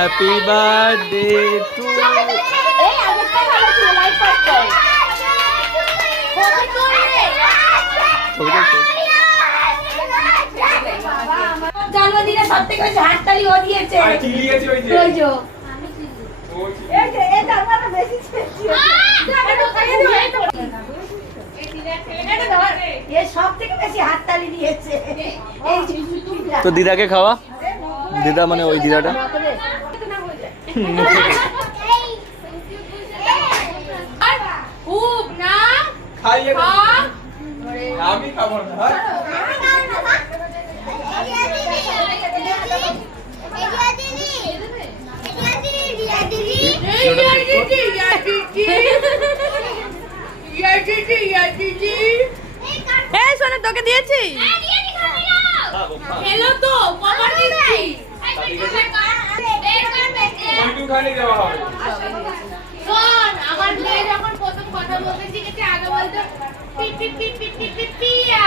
happy birthday to এই আগেরটা ভালো ছিল লাইট ফাস্ট করে জন্মদিনে সবথেকে বেশি হাততালি ও দিয়েছে ওই যে এই যে এটা আমার বেশি ছেড়ছি এ সবথেকে বেশি হাততালি দিয়েছে এই শিশুটা তো দিদাকে খাওয়া দিদা মানে ওই দিদাটা খুব না খাইয়ে আমি খাবো না এই সোনা তোকে দিয়েছি এলো তো কবার দিচ্ছি একটু খালি দেওয়া হবে শোন আমার মেয়ে যখন প্রথম কথা বলতে শিখেছে আগে বলতো পি পি পি পি পি পিয়া